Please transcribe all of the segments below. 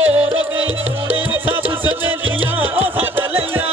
और हो गई सोने सब सवेलियां ओ साथ लिया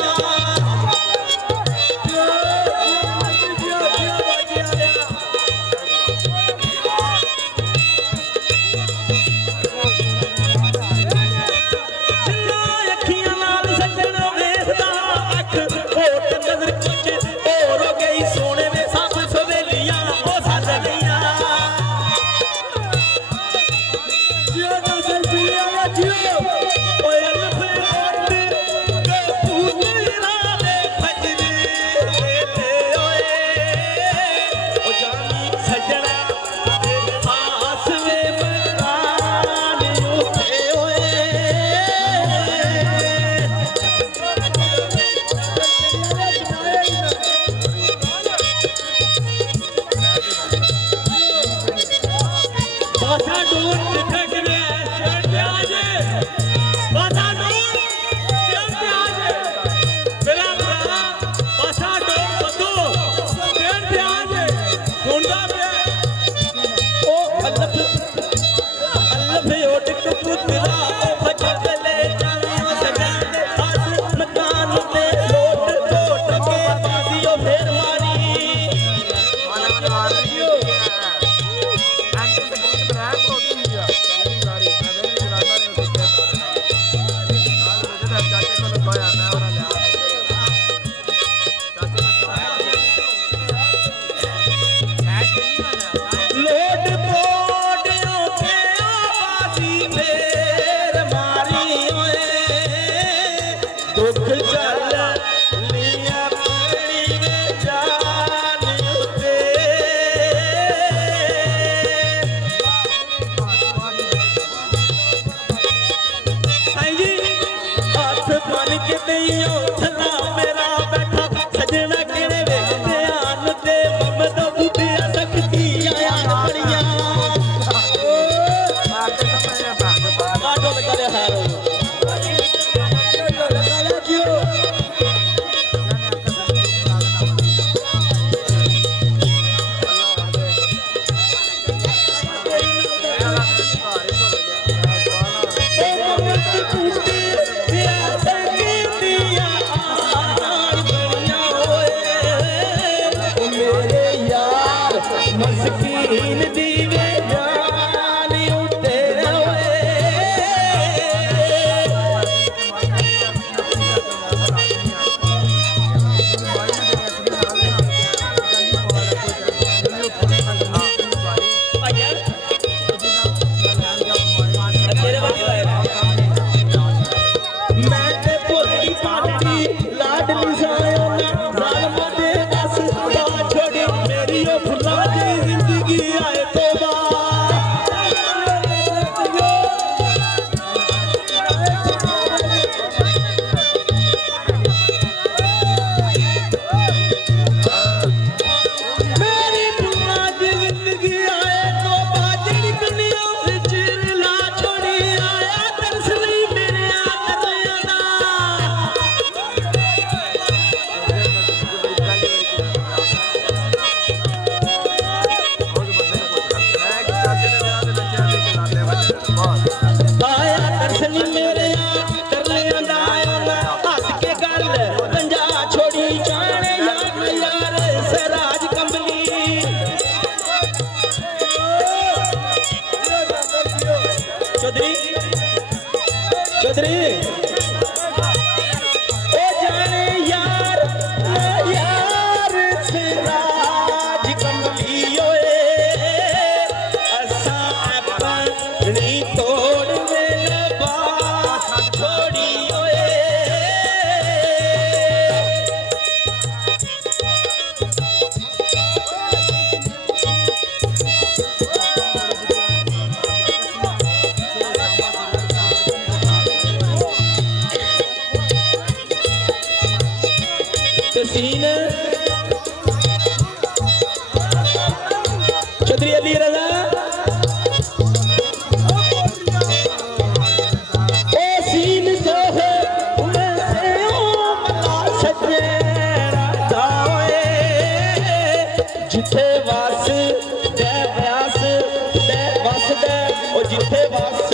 जिथे वस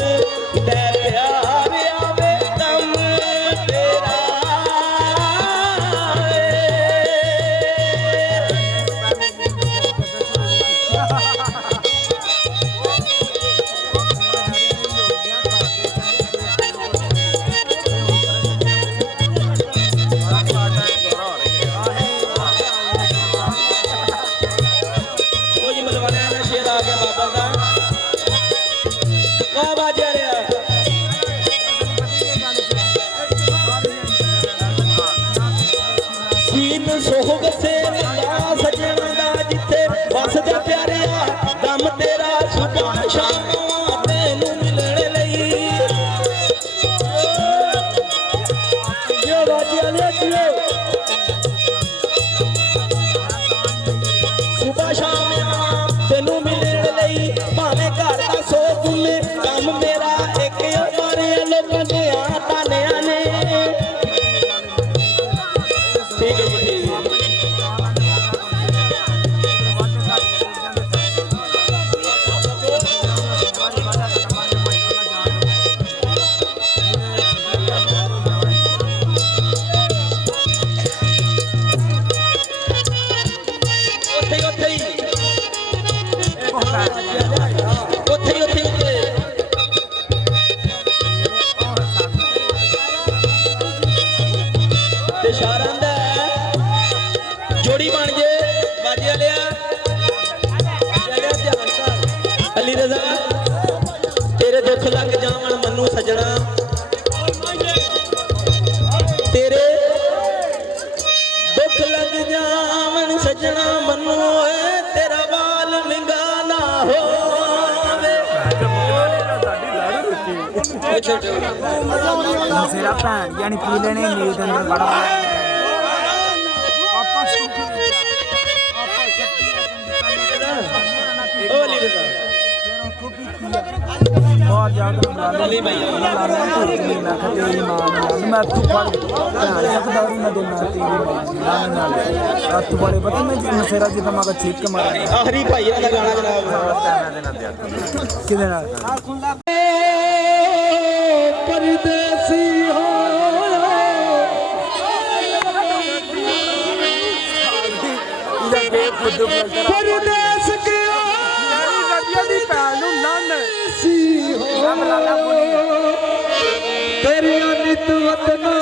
दे प्यार ਸੋਹ ਵਸੇ ਮੁੰਡਾ ਸਜਣਾ ਦਾ ਜਿੱਥੇ ਵਸਦਾ ਪਿਆਰਿਆ ਦਮ ਤੇਰਾ ਸੁਬਾ ਸ਼ਾਮ ਤੈਨੂੰ ਮਿਲਣ ਲਈ ਜੋ ਬਾਜੀਆਂ ਲੈ ਜਿਓ ਸੁਬਾ ਸ਼ਾਮ ਤੈਨੂੰ ਮਿਲਣ ਲਈ ਭਾਵੇਂ ਘਰ ਦਾ ਸੋ ਗੁੰਮੇ ਕੰਮ ਮੇਰਾ ਇੱਕ ਮਾਰੇ ਲੋਕਾਂ ਦੇ ਤਾਨਿਆਂ ਨੇ ਠੀਕ ਹੈ ਜੀ जोड़ी बन जे बाजिया लिया अली रजा तेरे दुख लग जावन मन्नू सजना तेरे दुख लग जावन सजना मन्नू तेरा बाल मिंगा ना हो मेरा भैन यानी पी लेने नींद अंदर बड़ा बहुत ज्यादा मैं तू पढ़ मैं देना तू बड़े पता मैं मेरा जी तमाका छीप के मारा आखिरी भाई का गाना जनाब किधर परदेसी हो परदेस के तेरी नित वतना